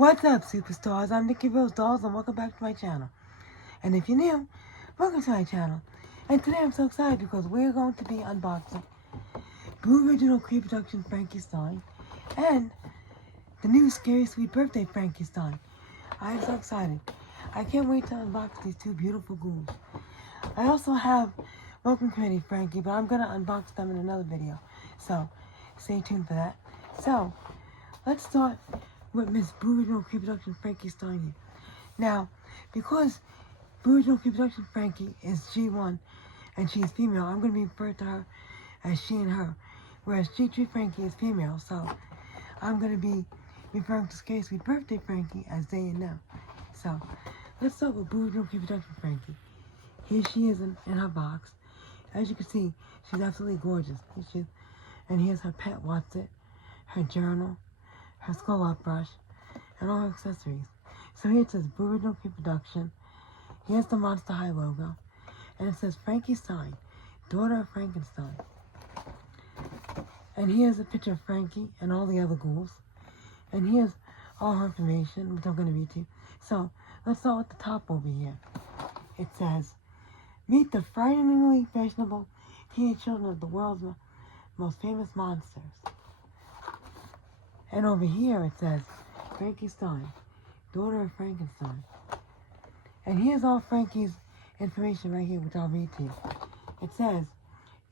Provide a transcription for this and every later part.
What's up, superstars? I'm Nikki Rose Dolls, and welcome back to my channel. And if you're new, welcome to my channel. And today I'm so excited because we're going to be unboxing Boo-riginal Creeproduction Frankie Stein and the new Scary Sweet Birthday Frankie Stein. I am so excited. I can't wait to unbox these two beautiful ghouls. I also have Welcome Committee Frankie, but I'm going to unbox them in another video. So, stay tuned for that. So, let's start with Miss Boo-riginal Creeproduction Frankie Stein here. Now, because Boo-riginal Creeproduction Frankie is G1 and she is female, I'm going to be referred to her as she and her. Whereas G3 Frankie is female, so I'm going to be referring to Scary Sweet Birthday Frankie as they and them. So, let's start with Boo-riginal Creeproduction Frankie. Here she is in her box. As you can see, she's absolutely gorgeous. And here's her pet What's-It, her journal, her skull art brush, and all her accessories. So here it says Boo-riginal Creeproduction. Here's the Monster High logo. And it says Frankie Stein, daughter of Frankenstein. And here's a picture of Frankie and all the other ghouls. And here's all her information, which I'm going to read to you. So, let's start with the top over here. It says, meet the frighteningly fashionable teenage children of the world's most famous monsters. And over here it says, Frankie Stein, daughter of Frankenstein. And here's all Frankie's information right here, which I'll read to you. It says,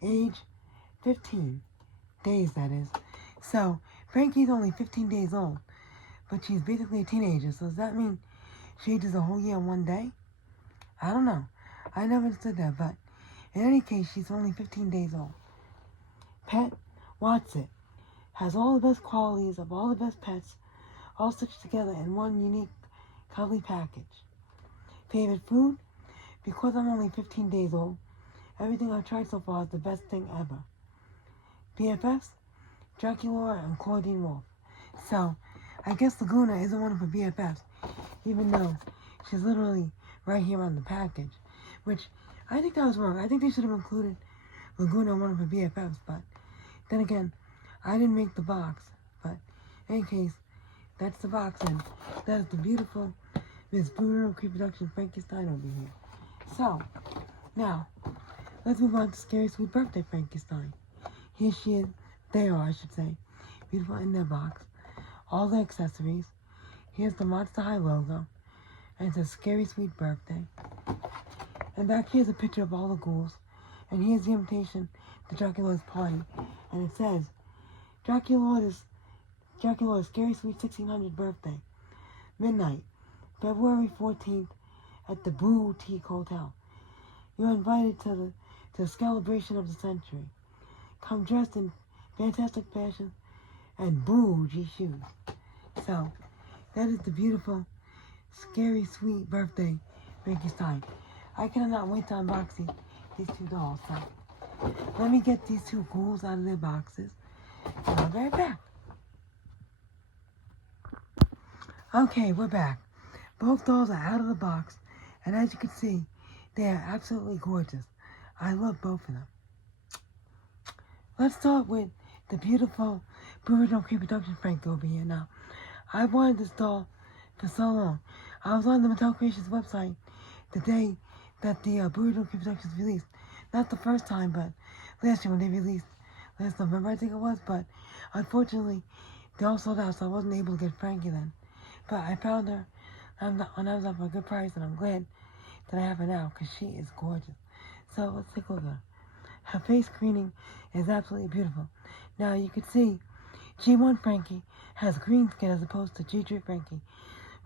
age 15 days, that is. So, Frankie's only 15 days old, but she's basically a teenager. So does that mean she ages a whole year in one day? I don't know. I never understood that, but in any case, she's only 15 days old. Pet What's-It has all the best qualities of all the best pets, all stitched together in one unique, cuddly package. Favorite food? Because I'm only 15 days old, everything I've tried so far is the best thing ever. BFFs? Dracula and Claudine Wolf. So, I guess Laguna isn't one of her BFFs, even though she's literally right here on the package. Which, I think that was wrong. I think they should have included Laguna in one of her BFFs, but then again, I didn't make the box. But, in any case, that's the box, and that is the beautiful Miss Boo-riginal Creeproduction Frankie Stein over here. So, now, let's move on to Scary Sweet Birthday Frankie Stein. Here she is. They are, I should say. Beautiful in their box. All the accessories. Here's the Monster High logo. And it says Scary Sweet Birthday. And back here's a picture of all the ghouls. And here's the invitation to Dracula's party. And it says, Dracula's Scary Sweet 1600 birthday. Midnight, February 14th at the Boutique Hotel. You're invited to the celebration of the century. Come dressed in fantastic fashion and bougie shoes. So, that is the beautiful, Scary Sweet Birthday Frankie Stein. I cannot wait to unbox these two dolls. So, let me get these two ghouls out of their boxes, and I'll be right back. Okay, we're back. Both dolls are out of the box, and as you can see, they are absolutely gorgeous. I love both of them. Let's start with the beautiful Boo-riginal Creeproduction Frankie over here. Now, I wanted this doll for so long. I was on the Mattel Creations website the day that the Boo-riginal Creeproductions released. Not the first time, but last year when they released, last November I think it was, but unfortunately, they all sold out, so I wasn't able to get Frankie then. But I found her on Amazon for a good price, and I'm glad that I have her now, because she is gorgeous. So, let's take a look at her. Her face screening is absolutely beautiful. Now, you can see G1 Frankie has green skin as opposed to G3 Frankie,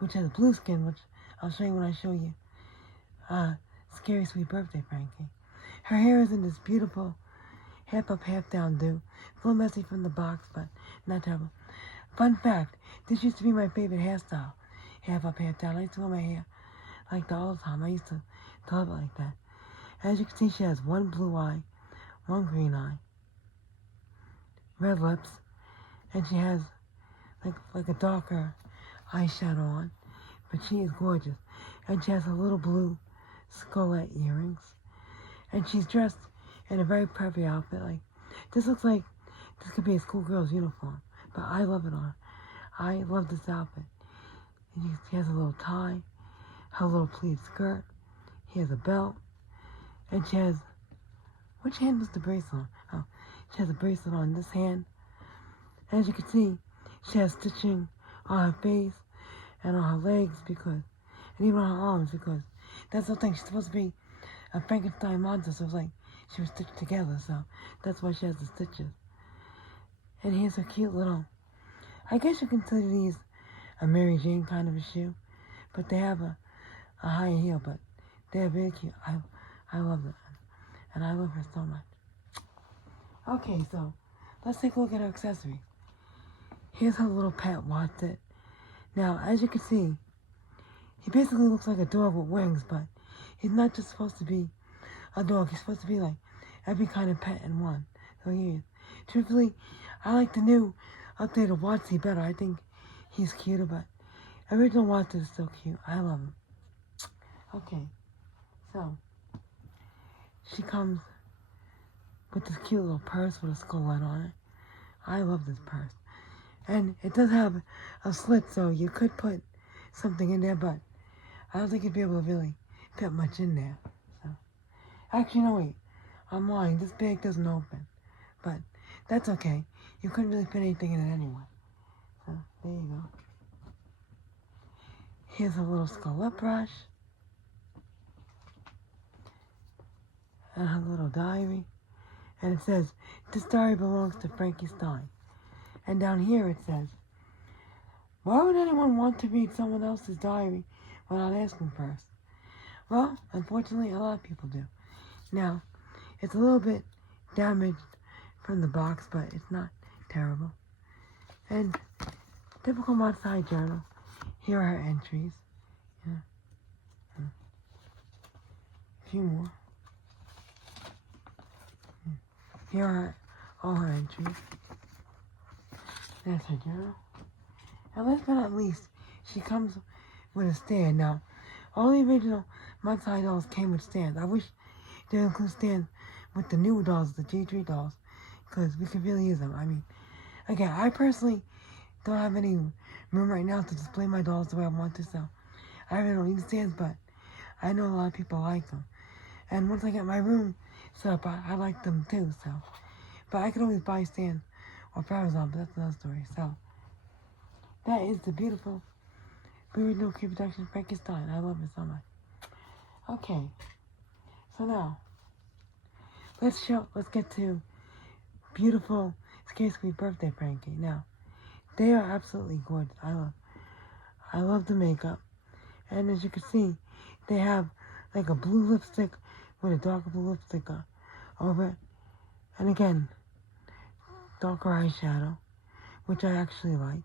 which has blue skin, which I'll show you when I show you Scary Sweet Birthday Frankie. Her hair is in this beautiful half up, half down do. It's a little messy from the box, but not terrible. Fun fact, this used to be my favorite hairstyle. Half up, half down. I used to wear my hair like that all the time. I used to love it like that. As you can see, she has one blue eye, one green eye, red lips, and she has like a darker eyeshadow on, but she is gorgeous. And she has a little blue skullet earrings, and she's dressed in a very preppy outfit. Like, this looks like this could be a schoolgirl's uniform, but I love it on her. I love this outfit. He has a little tie, a little pleated skirt. He has a belt, and she has, which hand was the bracelet on? Oh, she has a bracelet on this hand. As you can see, she has stitching on her face and on her legs and even on her arms because that's the thing. She's supposed to be a Frankenstein monster, so it's like she was stitched together, so that's why she has the stitches. And here's a cute little, I guess you consider these a Mary Jane kind of a shoe, but they have a high heel, but they're very cute. I love them, and I love her so much. Okay, so let's take a look at her accessories. Here's her little pet, Watson. Now, as you can see, he basically looks like a dog with wings, but he's not just supposed to be a dog. He's supposed to be like every kind of pet in one. So he is. Truthfully, I like the new updated Watsy better. I think he's cuter, but original Watson is still cute. I love him. Okay, so she comes with this cute little purse with a skull light on it. I love this purse. And it does have a slit, so you could put something in there, but I don't think you'd be able to really fit much in there. So, actually, no, wait. I'm lying. This bag doesn't open. But that's okay. You couldn't really fit anything in it anyway. So, there you go. Here's a little scarlet brush. And her little diary. And it says, this diary belongs to Frankie Stein. And down here it says, why would anyone want to read someone else's diary without asking first? Well, unfortunately, a lot of people do. Now, it's a little bit damaged from the box, but it's not terrible. And typical Mod-Side journal. Here are her entries. Yeah. A few more. Here are all her entries. That's her journal. And last but not least, she comes with a stand. Now, all the original Mod-Side dolls came with stands. I wish they would include stands with the new dolls, the G3 dolls, because we could really use them. I mean, again, I personally don't have any room right now to display my dolls the way I want to, so I really don't need stands, but I know a lot of people like them. And once I get my room set up, I like them too, so. But I could always buy stands or Amazon, but that's another story. So, that is the beautiful Boo-riginal Creeproduction Frankie Stein. I love it so much. Okay, so now, let's get to beautiful, scary sweet birthday Frankie. Now, they are absolutely gorgeous. I love the makeup. And as you can see, they have like a blue lipstick with a darker blue lipstick over it. And again, darker eyeshadow, which I actually like.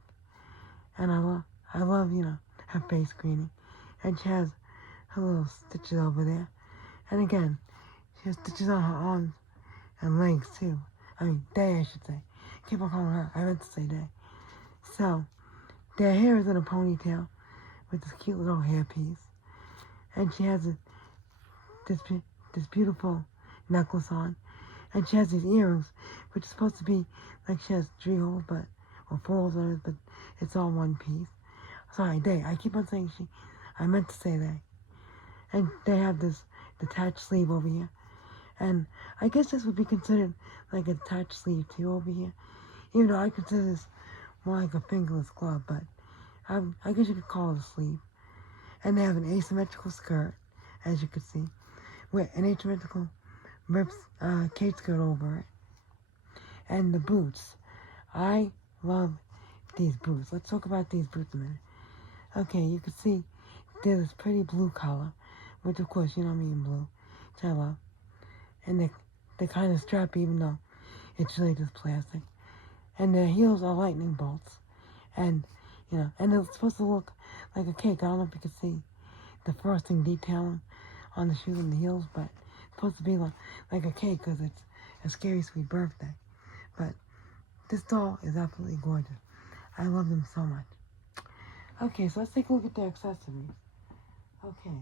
And I love, her face screening. And she has her little stitches over there. And again, she has stitches on her arms and legs too. I mean, I should say. Keep on calling her. I meant to say day. So, their hair is in a ponytail with this cute little hairpiece. And she has this beautiful necklace on. And she has these earrings, which is supposed to be like she has 3 holes, or 4 holes on it, but it's all one piece. Sorry, they. I keep on saying she. I meant to say they. And they have this detached sleeve over here. And I guess this would be considered like a detached sleeve too over here. Even though I consider this more like a fingerless glove, but I guess you could call it a sleeve. And they have an asymmetrical skirt, as you can see, with an asymmetrical cape skirt over it. And the boots. I love these boots. Let's talk about these boots a minute. Okay, you can see they're this pretty blue color, which of course, you know me in blue, which I love. And they're kind of strappy, even though it's really just plastic. And their heels are lightning bolts. And, and it's supposed to look like a cake. I don't know if you can see the frosting detailing on the shoes and the heels, but it's supposed to be like a cake because it's a scary sweet birthday. But this doll is absolutely gorgeous. I love them so much. Okay, so let's take a look at their accessories. Okay,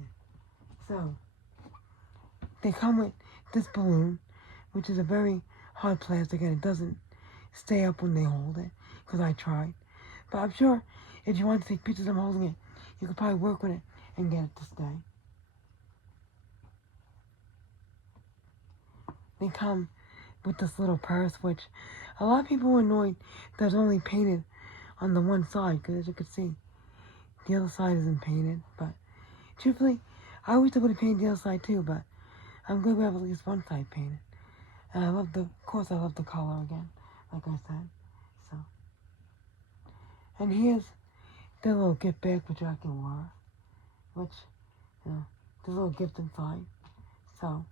so they come with this balloon, which is a very hard plastic, and it doesn't stay up when they hold it, because I tried. But I'm sure if you want to take pictures of them holding it, you could probably work with it and get it to stay. They come with this little purse, which a lot of people were annoyed that it's only painted on the one side, because as you can see, the other side isn't painted. But truthfully, I wish they would have painted the other side too, but I'm glad we have at least one side painted. And I love of course I love the color again, like I said. So, and here's the little gift bag for Jack and Laura, which, you know, there's a little gift inside. So,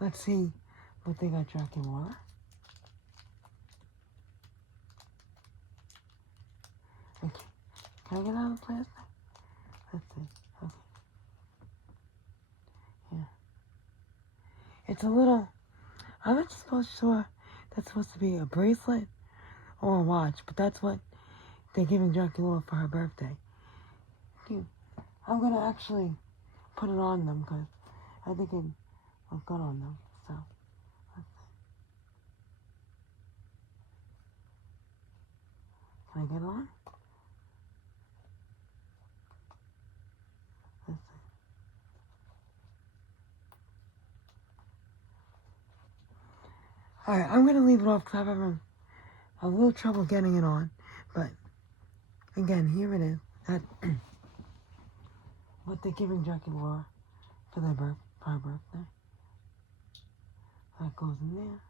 let's see what they got Jack and Laura. Okay, can I get out of the plastic? Let's see. Okay. Yeah. It's a little, I'm not sure that's supposed to be a bracelet or a watch, but that's what they're giving Jackie Laura for her birthday. Cute. I'm going to actually put it on them because I think it look good on them. So, let's see. Can I get it on? Let's see. Alright, I'm going to leave it off because I'm having a little trouble getting it on. But, again, here it is. That what they're giving Jackie Laura for her birthday. That goes in there.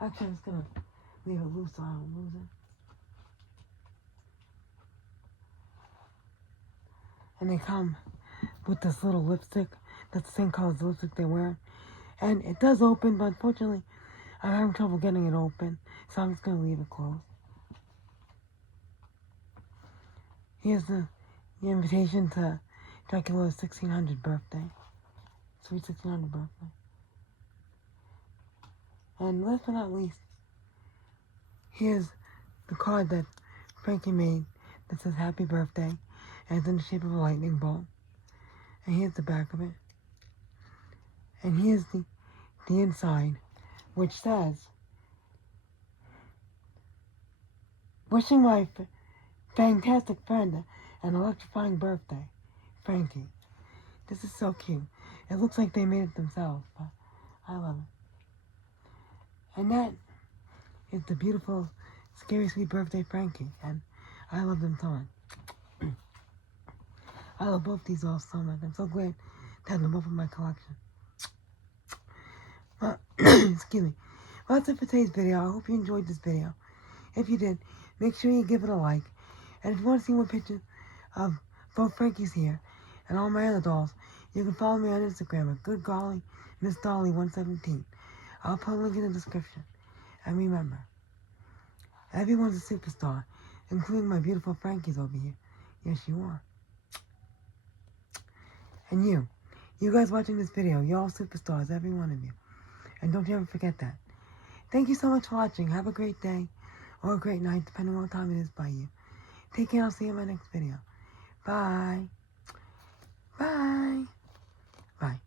Actually, I'm just going to leave it loose so I don't lose it. And they come with this little lipstick. That's the same color as the lipstick they're wearing. And it does open, but unfortunately, I'm having trouble getting it open. So I'm just going to leave it closed. Here's the invitation to Dracula's 1600 birthday. Sweet 1600 birthday. And last but not least, here's the card that Frankie made that says happy birthday. And it's in the shape of a lightning bolt. And here's the back of it. And here's the inside, which says, wishing my fantastic friend an electrifying birthday, Frankie. This is so cute. It looks like they made it themselves, but I love it. And that is the beautiful, scary, sweet birthday Frankie. And I love them so much. I love both these dolls so much. I'm so glad to have them both in my collection. Excuse me. Well, that's it for today's video. I hope you enjoyed this video. If you did, make sure you give it a like. And if you want to see more pictures of both Frankies here and all my other dolls, you can follow me on Instagram at GoodGolly Miss Dolly 117. I'll put a link in the description. And remember, everyone's a superstar, including my beautiful Frankies over here. Yes, you are. And you guys watching this video, you're all superstars, every one of you. And don't you ever forget that. Thank you so much for watching. Have a great day or a great night, depending on what time it is by you. Take care. I'll see you in my next video. Bye. Bye. Bye.